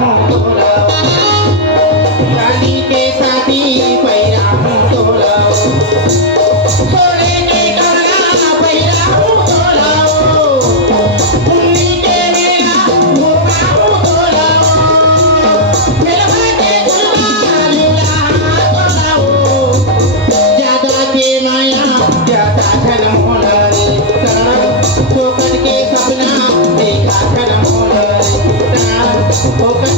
हूँ तोला रानी के साथी पैरा हूँ तोला सोने के गहना पैरा हूँ तोला मुन्नी के मेरा घूमा हूँ तोला मेरा भाई गुलवा लूला तोला ज्यादा के माया ज्यादा जन्म होना रे फोकट के सपना देखा जन्म होना रे फोकट